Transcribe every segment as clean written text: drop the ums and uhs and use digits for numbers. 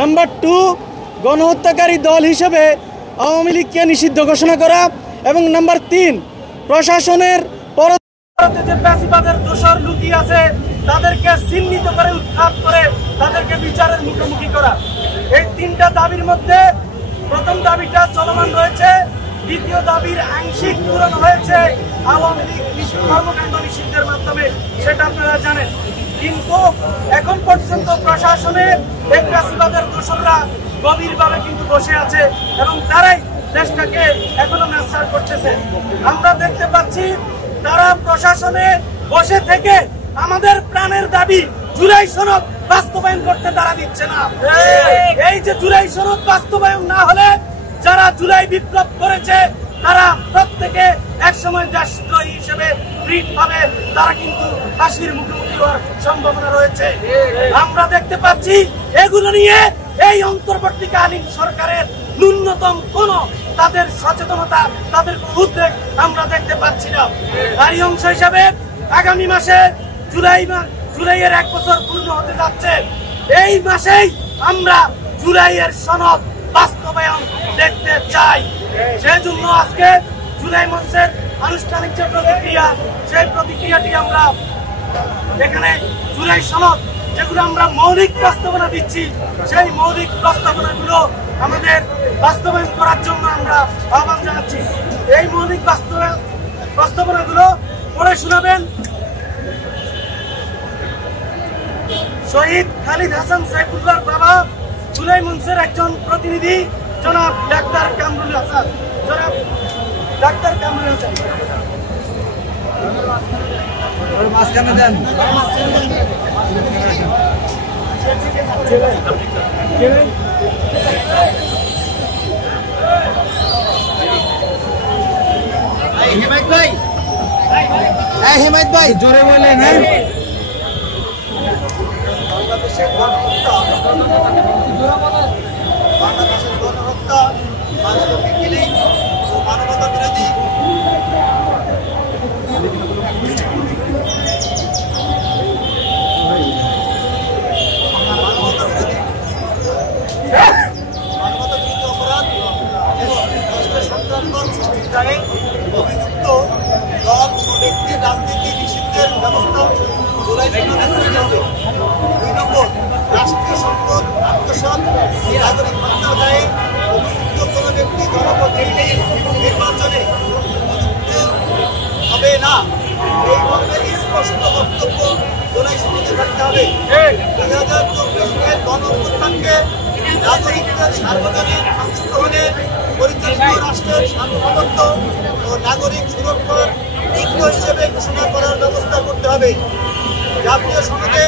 Number 2, গণহত্যাকারী দল হিসেবে আওয়ামী লীগকে নিষিদ্ধ ঘোষণা করা। এবং নাম্বার 3, প্রশাসনের যে ফ্যাসিবাদের দোষর লুকিয়ে আছে তাদেরকে চিহ্নিত করে উৎখাত করে তাদেরকে বিচারের মুখোমুখি করা। এই 3টা দাবির মধ্যে প্রথম দাবিটা চলমান রয়েছে, দ্বিতীয় দাবির আংশিক পূরণ হয়েছে আওয়ামী লীগ কর্মকাণ্ড নিষিদ্ধের মাধ্যমে, সেটা আপনারা জানেন। কিন্তু এখন পর্যন্ত প্রশাসনে এই ফ্যাসিবাদের দোষররা গভীরভাবে কিন্তু বসে আছে এবং তারাই দেশটাকে এখনো নাস্তার করতেছে। আমরা দেখতে পাচ্ছি তারা প্রশাসনে বসে থেকে আমাদের প্রাণের দাবি জুলাই সনদ বাস্তবায়ন করতে তারা দিচ্ছে না। এই যে জুলাই সনদ বাস্তবায়ন না হলে যারা জুলাই বিপ্লব করেছে তারা প্রত্যেকে একসময় দেশদ্রোহী হিসেবে ট্রিট পাবে, তারা কিন্তু ফাঁসির মুখোমুখি হওয়ার সম্ভাবনা রয়েছে। আমরা দেখতে পাচ্ছি এগুলো নিয়ে এই অন্তর্বর্তীকালীন সরকারের ন্যূনতম কোন তাদের সচেতনতা, তাদের উদ্যোগ আমরা দেখতে পাচ্ছি না। তারই অংশ হিসাবে আগামী মাসে জুলাইয়ের 1 বছর পূর্ণ হতে যাচ্ছে। এই মাসেই আমরা জুলাইয়ের সনদ বাস্তবায়ন দেখতে চাই। সেজন্য আজকে জুলাই মঞ্চের আনুষ্ঠানিক যে প্রতিক্রিয়া, সেই প্রতিক্রিয়াটি আমরা এখানে জুলাই সনদ যেগুলো আমরা মৌলিক প্রস্তাবনা দিচ্ছি, সেই মৌলিক প্রস্তাবনাগুলো আমাদের বাস্তবায়ন করার জন্য আমরা আহ্বান জানাচ্ছি। এই মৌলিক প্রস্তাবনাগুলো পড়ে শোনাবেন শহীদ খালিদ হাসান সাইফুল্লাহর বাবা, জুলাই মঞ্চের একজন প্রতিনিধি জনাব ডাক্তার কামরুল হাসান। মাঝখানে দেন। হেমায়ত ভাই জোরে বলেন। বাংলাদেশের গণহত্যা মানবতা কিলিং ও মানবতা বিরোধী অপরাধ এবং সন্ত্রাসবাদ সৃষ্টির দায়ে অভিযুক্ত দল ও ব্যক্তির রাজনীতি নিষিদ্ধের ব্যবস্থা জুলাই সনদে করতে হবে। 2 নম্বর, রাষ্ট্রীয় সম্পদ আত্মসাৎ ও নাগরিক হত্যার দায়ে অভিযুক্ত কোন ব্যক্তি জনপ্রতিনিধি নির্বাচনে উপযুক্ত হবে না, এই মর্মে স্পষ্ট বক্তব্য জুলাই সনদে থাকতে হবে। 2024 গণ-অভ্যুত্থানকে নাগরিকদের সার্বজনীন অংশগ্রহণে পরিচালিত রাষ্ট্রের সার্বভৌমত্ব ও নাগরিক সুরক্ষার দিগ্গ হিসেবে ঘোষণা করার ব্যবস্থা করতে হবে। জাতীয় সনদে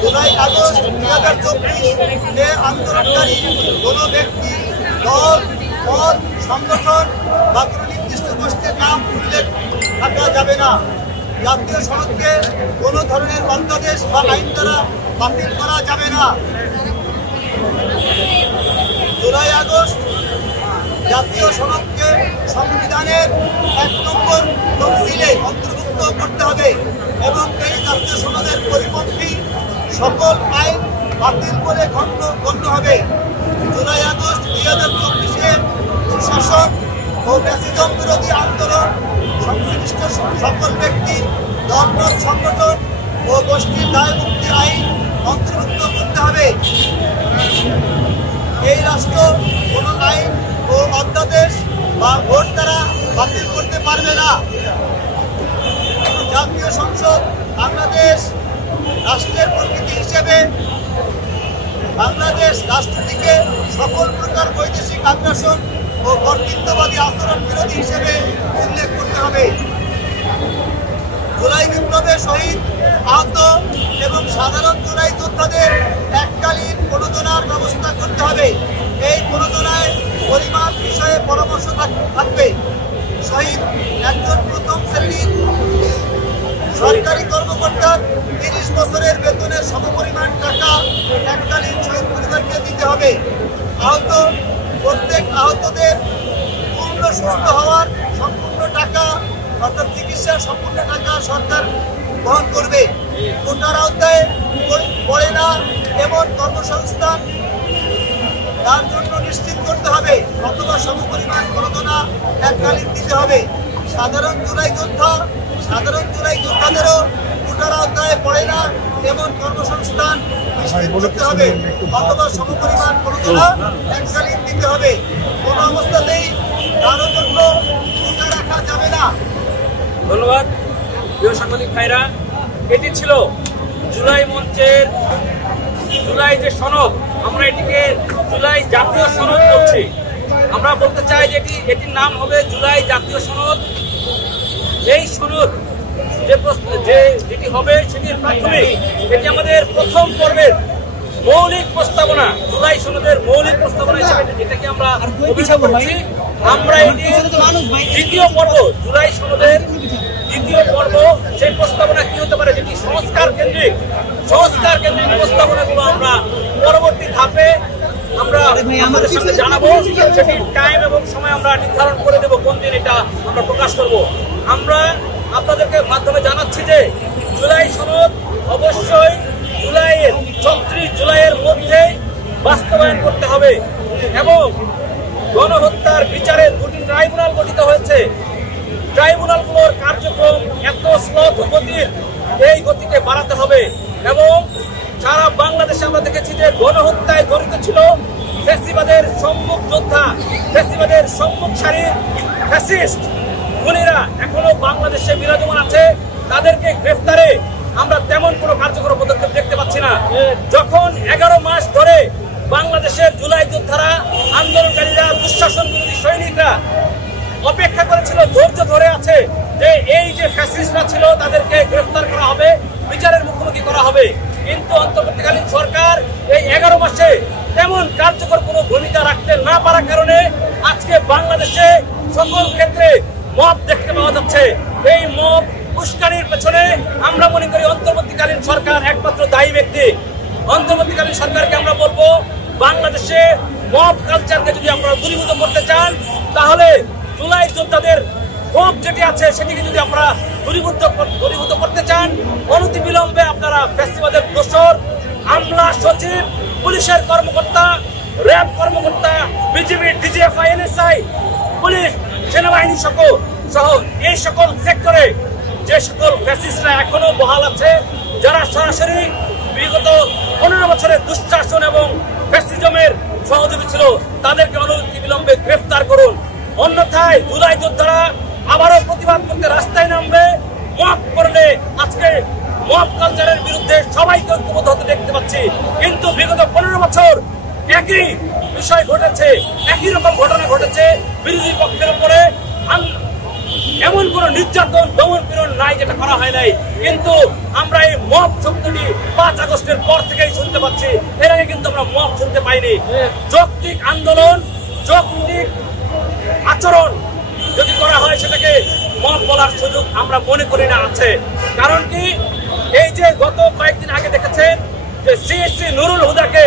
জুলাই-আগস্ট 2024 আন্দোলনকারী কোনো ব্যক্তি, দল, মত, সংগঠন বা কোনো নির্দিষ্ট গোষ্ঠীর নাম উল্লেখ থাকা যাবে না। জাতীয় সনদকে কোনো ধরনের অধ্যাদেশ বা আইন দ্বারা বাতিল করা যাবে না। জুলাই-আগস্ট জাতীয় সনদকে সংবিধানের 1 নম্বর তফসিলে অন্তর্ভুক্ত করতে হবে এবং এই জাতীয় সনদের পরিপন্থী সকল আইন বাতিল বলে গণ্য হবে। জুলাই-আগস্ট 2024 শাসন ও ফ্যাসিজম বিরোধী আন্দোলন সংশ্লিষ্ট সকল ব্যক্তি, দলমত, সংগঠন ও গোষ্ঠীর দায়মুক্তি আইন অন্তর্ভুক্ত করতে হবে। এই রাষ্ট্র কোনো আইন ও অধ্যাদেশ বা ভোট দ্বারা বাতিল করতে পারবে না। জাতীয় সংসদ বাংলাদেশ রাষ্ট্রের প্রকৃতি হিসেবে বাংলাদেশ রাষ্ট্রটিকে সকল প্রকার বৈদেশিক আগ্রাসন ও কর্তৃত্ববাদী আচরণ বিরোধী হিসেবে উল্লেখ করতে হবে। জুলাই বিপ্লবে শহীদ, আহত এবং সাধারণ জুলাই যোদ্ধাদের এককালীন প্রণোদনার ব্যবস্থা করতে হবে। এই প্রণোদনায় পরিমাণ বিষয়ে পরামর্শ থাকবে। শহীদ একজন প্রথম শ্রেণীর সরকারি কর্মকর্তার 30 বছরের বেতনের সমপরিমাণ টাকা এককালীন শহীদ পরিবারকে দিতে হবে। প্রত্যেক আহতদের পূর্ণ সুস্থ হওয়ার সম্পূর্ণ টাকা অর্থাৎ চিকিৎসার সম্পূর্ণ টাকা সরকার বহন করবে। কোটার আওতায় পড়ে না এমন কর্মসংস্থান হবে অথবা সমপরিমাণ প্রণোদনা এককালীন দিতে হবে। সাধারণ জুলাই যোদ্ধাদেরও কোটার আওতায় পড়ে না এমন কর্মসংস্থান নিশ্চিত করতে হবে অথবা সমপরিমাণ প্রণোদনা এককালীন দিতে হবে। কোনো অবস্থাতেই কারো জন্য কোটা রাখা যাবে না। ধন্যবাদ প্রিয় সাংবাদিক ভাইরা। এটি ছিল জুলাই মঞ্চের জুলাই যে সনদ, আমরা এটিকে জুলাই জাতীয় সনদ বলছি। আমরা বলতে চাই যে এটির নাম হবে জুলাই জাতীয় সনদ। এই সনদ যেটি হবে সেটির প্রাথমিক, এটি আমাদের প্রথম পর্বের মৌলিক প্রস্তাবনা, জুলাই সনদের মৌলিক প্রস্তাবনা হিসেবে এটাকে আমরা অভিযোগ করছি। আমরা এটি দ্বিতীয় পর্ব, জুলাই সনদের দ্বিতীয় পর্ব, সেই প্রস্তাবনা কি হতে পারে, যেটি সংস্কার কেন্দ্রিক প্রস্তাবনাগুলো আমরা পরবর্তী ধাপে আমরা আমাদের সামনে জানাবো। সেটির টাইম এবং সময় আমরা নির্ধারণ করে দেবো কোন দিন এটা আমরা প্রকাশ করব। আমরা আপনাদেরকে মাধ্যমে জানাচ্ছি যে জুলাই সনদ অবশ্যই 36 জুলাইয়ের মধ্যে বাস্তবায়ন করতে হবে এবং গণহত্যার বিচারে 2টি ট্রাইব্যুনাল গঠিত হয়েছে। ট্রাইব্যুনালগুলোর কার্যক্রম এত স্লথ গতির, এই গতিকে বাড়াতে হবে এবং সারা বাংলাদেশে আমরা দেখেছি যে গণহত্যায় জড়িত ছিল ফ্যাসিবাদের সম্মুখ যোদ্ধা, ফ্যাসিবাদের সম্মুখ সারির ফ্যাসিস্ট খুনিরা এখনো বাংলাদেশে বিরাজমান আছে। তাদেরকে গ্রেফতারে আমরা তেমন কোনো কার্যকর পদক্ষেপ দেখতে পাচ্ছি না। যখন 11 মাস ধরে বাংলাদেশের জুলাই যোদ্ধারা, আন্দোলনকারীরা, দুঃশাসন বিরোধী সৈনিকরা অপেক্ষা করেছিল, ধৈর্য ধরে আছে যে এই যে ফ্যাসিস্টরা ছিল তাদেরকে গ্রেফতার করা হবে, বিচারের মুখোমুখি করা হবে, কিন্তু অন্তর্বর্তীকালীন সরকার এই 11 মাসে তেমন কার্যকর কোনো ভূমিকা রাখতে না পারার কারণে আজকে বাংলাদেশে সকল ক্ষেত্রে মব দেখতে পাওয়া যাচ্ছে। এই মব উস্কানির পেছনে আমরা মনে করি অন্তর্বর্তীকালীন সরকার একমাত্র দায়ী ব্যক্তি। অন্তর্বর্তীকালীন সরকারকে আমরা বলবো, বাংলাদেশে মব কালচারকে যদি আপনারা দূরীভূত করতে চান তাহলে জুলাই যোদ্ধাদের ক্ষোভ যেটি আছে সেটিকে যদি আপনারা দূরীভূত করতে চান, অনতিবিলম্বে আপনারা ফ্যাসিবাদের দোসর, আমলা সচিব, পুলিশের কর্মকর্তা, র্যাব কর্মকর্তা, বিজিবি, ডিজিএফআই, এনএসআই, পুলিশ, সেনাবাহিনী সহ এই সকল সেক্টরে যে সকল ফ্যাসিস্টরা এখনো বহাল আছে, যারা সরাসরি বিগত 15 বছরের দুঃশাসন এবং ফ্যাসিজমের সহযোগী ছিল, তাদেরকে অনতিবিলম্বে গ্রেফতার করুন। অন্যথায় জুলাই যোদ্ধারা আবারও প্রতিবাদ করতে রাস্তায় নামবে। মব করলে আজকে মব কালচারের বিরুদ্ধে সবাইকে ঐক্যবদ্ধ হতে দেখতে পাচ্ছি, কিন্তু বিগত 15 বছর একই বিষয় ঘটেছে, একই রকম ঘটনা ঘটেছে। বিরোধী পক্ষের উপরে এমন কোন নির্যাতন, দমন পীড়ন নাই যেটা করা হয় নাই, কিন্তু আমরা এই মব শব্দটি 5 আগস্টের পর থেকেই শুনতে পাচ্ছি। এর আগে কিন্তু আমরা মব শুনতে পাইনি। যৌক্তিক আন্দোলন, যৌক্তিক আচরণ যদি করা হয় সেটাকে মব বলার সুযোগ আমরা মনে করি না আছে। কারণ কি, এই যে গত কয়েকদিন আগে দেখেছেন যে সিএসসি নুরুল হুদাকে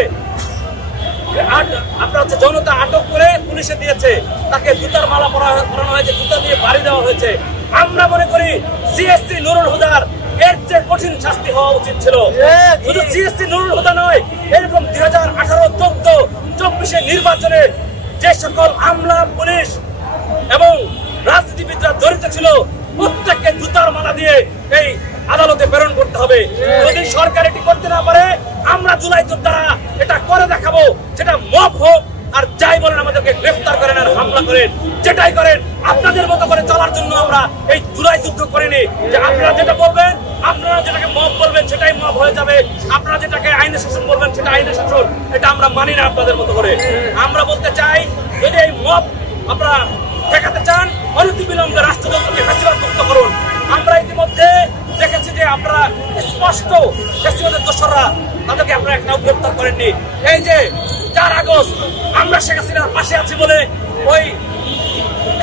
আপনার জনতা আটক করে পুলিশে দিয়েছে, তাকে জুতার মালা পরানো হয়েছে, জুতা দিয়ে বাড়ি দেওয়া হয়েছে। আমরা মনে করি সিএসসি নুরুল হুদার এর চেয়ে কঠিন শাস্তি হওয়া উচিত ছিল। শুধু সিএসসি নুরুল হুদা নয়, এরকম 2018, 14, 24 নির্বাচনে যে সকল আমলা, পুলিশ এবং রাজনীতিবিদরা জড়িত ছিল প্রত্যেককে জুতার মালা দিয়ে এই আদালতে প্রেরণ করতে হবে। যদি সরকার এটি করতে না পারে, আমরা জুলাই যোদ্ধারা এটা করে দেখাবো। সেটা মব হোক আর যাই বলেন, আমাদেরকে গ্রেফতার করেন আর হামলা করেন, যেটাই করেন আপনাদের মতো করে চলার জন্য আমরা এই জুলাই যুদ্ধ করিনি। যে আপনারা যেটা বলবেন, আপনারা যেটাকে মব বলবেন সেটাই মব হয়ে যাবে, আপনারা যেটাকে আইনের শাসন বলবেন সেটা আইনের শাসন, এটা আমরা মানি না আপনাদের মতো করে। আমরা বলতে চাই, যদি এই মব আপনারা ঠেকাতে চান, অনতিবিলম্বে রাষ্ট্রযন্ত্রকে ফ্যাসিবাদ মুক্ত করুন। আমরা ইতিমধ্যে দেখেছি যে আপনারা স্পষ্ট ফ্যাসিবাদের দোসররা, তাদেরকে আপনারা একটাও গ্রেফতার করেননি। এই যে 4 আগস্ট আমরা শেখ হাসিনার পাশে আছি বলে ওই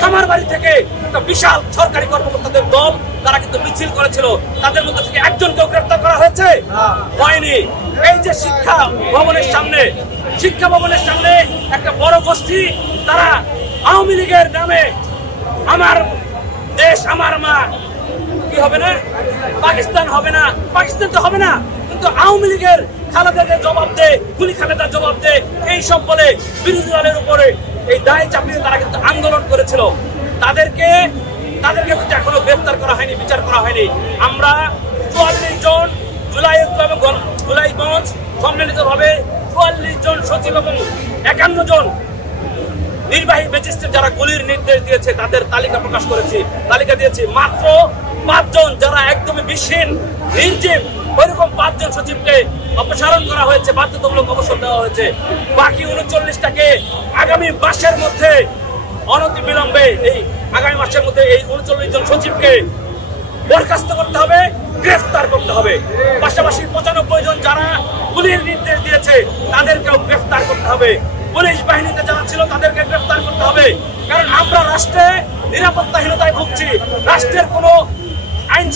খামারবাড়ি থেকে একটা বিশাল সরকারি কর্মকর্তাদের দল তারা কিন্তু মিছিল করেছিল, তাদের মধ্যে থেকে একজনকেও গ্রেফতার করা হয়েছে? হয়নি। এই যে শিক্ষা ভবনের সামনে একটা বড় গোষ্ঠী, তারা আওয়ামী লীগের নামে আমার দেশ আমার মা কি হবে না, পাকিস্তান হবে না, পাকিস্তান তো হবে না, কিন্তু আওয়ামী লীগের খালেদাকে জবাব দে, খুনি খালেদার জবাব দে, এই সব বলে বিরোধী দলের উপরে এই দায় চাপিয়ে তারা কিন্তু আন্দোলন করেছিল, তাদেরকে কিন্তু এখনো গ্রেফতার করা হয়নি, বিচার করা হয়নি। আমরা 44 জন জুলাই মঞ্চ সম্মিলিতভাবে 44 জন সচিব এবং 51 জন নির্বাহী ম্যাজিস্ট্রেট যারা গুলির নির্দেশ দিয়েছে তাদের তালিকা প্রকাশ করেছি, তালিকা দিয়েছি। মাত্র 5 জন যারা একদমই বিহীন নির্জীব, ওইরকম 5 জন সচিবকে অপসারণ করা হয়েছে, বাধ্যতামূলক অবসর দেওয়া হয়েছে। বাকি 39টাকে আগামী মাসের মধ্যে অনতিবিলম্বে এই 39 জন সচিবকে বরখাস্ত করতে হবে, গ্রেফতার করতে হবে। পাশাপাশি 95 জন যারা গুলির নির্দেশ দিয়েছে তাদেরকেও গ্রেফতার করতে হবে। পুলিশ বাহিনীতে যারা ছিল তাদেরকে গ্রেফতার করতে হবে, কারণ আমরা রাষ্ট্রে নিরাপত্তাহীনতায় ভুগছি। রাষ্ট্রের কোনো আইন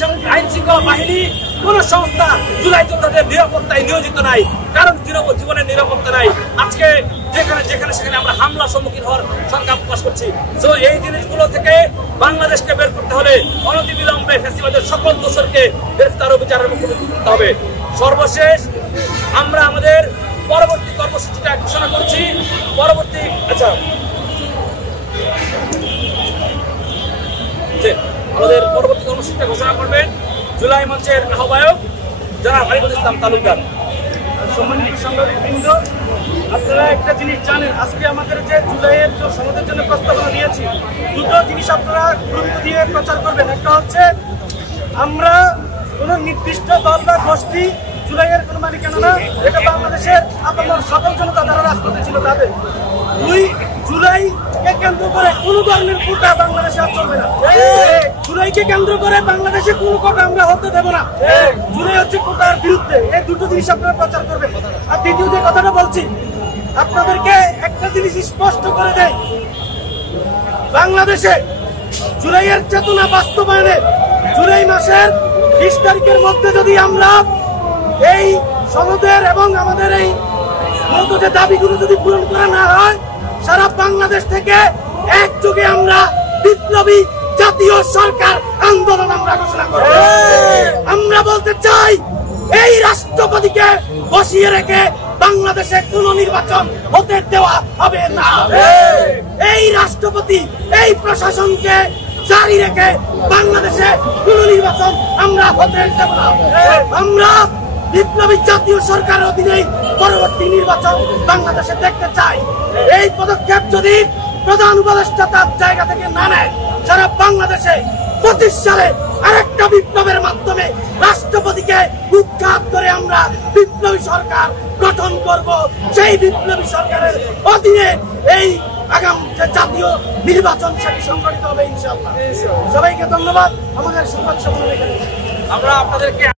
শৃঙ্খলা বাহিনী, কোন সংস্থা জুলাই যোদ্ধাদের নিরাপত্তায় নিয়োজিত নাই, কারণ জীবনের নিরাপত্তা নাই। আজকে যেখানে সেখানে আমরা হামলার সম্মুখীন হওয়ার সংখ্যা প্রকাশ করছি। তো এই জিনিসগুলো থেকে বাংলাদেশকে বের করতে হলে অনতিবিলম্বে ফ্যাসিবাদের সকল দোষরকে গ্রেফতার ও বিচারের মুখোমুখি করতে হবে। সর্বশেষ আমরা আমাদের পরবর্তী কর্মসূচিটা ঘোষণা করছি। আমাদের পরবর্তী কর্মসূচিটা ঘোষণা করবেন জুলাই মঞ্চের আহ্বায়ক জনাব আরিফুল ইসলাম তালুকদার। সম্মানিত সাংবাদিকবৃন্দ, আপনারা একটা জিনিস জানেন, আজকে আমাদের যে জুলাইয়ের যে সনদের জন্য প্রস্তাবনা দিয়েছি, দুটো জিনিস আপনারা গুরুত্ব দিয়ে প্রচার করবেন। একটা হচ্ছে আমরা কোনো নির্দিষ্ট দল বা গোষ্ঠী জুলাইয়ের কোনো মালিকানা না, এটা বাংলাদেশের আপনার সকল জনতা যারা রাজপথে ছিল তাদের। 2, জুলাইকে কেন্দ্র করে কোন ধরনের কোটা বাংলাদেশে আর চলবে না। জুলাইকে কেন্দ্র করে বাংলাদেশে কোন কোটা আমরা হতে দেব না। জুলাই হচ্ছে কোটার বিরুদ্ধে। এই দুটো জিনিস আপনারা প্রচার করবেন। আর দ্বিতীয় যে কথাটা বলছি, আপনাদেরকে একটা জিনিস স্পষ্ট করে দেয়, বাংলাদেশে জুলাইয়ের চেতনা বাস্তবায়নে জুলাই মাসের 20 তারিখের মধ্যে যদি আমরা এই সনদের এবং আমাদের এই মূলত যে দাবিগুলো যদি পূরণ করা না হয়, সারা বাংলাদেশ থেকে একযোগে আমরা বিপ্লবী জাতীয় সরকার আন্দোলন আমরা ঘোষণা করব। আমরা বলতে চাই, এই রাষ্ট্রপতিকে বসিয়ে রেখে বাংলাদেশে কোন নির্বাচন হতে দেওয়া হবে না। এই রাষ্ট্রপতি, এই প্রশাসনকে জারি রেখে বাংলাদেশে কোন নির্বাচন আমরা হতে দেব না। আমরা বিপ্লবী জাতীয় সরকারের অধীনে পরবর্তী নির্বাচন বাংলাদেশে দেখতে চাই। এই পদক্ষেপ যদি প্রধান উপদেষ্টা তার জায়গা থেকে না নেয়, সারা বাংলাদেশে 25 সালে আরেকটা বিপ্লবের মাধ্যমে রাষ্ট্রপতিকে উৎখাত করে আমরা বিপ্লবী সরকার গঠন করব। সেই বিপ্লবী সরকারের অধীনে এই আগামী জাতীয় নির্বাচন সেটি সংগঠিত হবে ইনশাআল্লাহ। সবাইকে ধন্যবাদ। আমাদের সংবাদ সম্মেলন এখানে আমরা আপনাদেরকে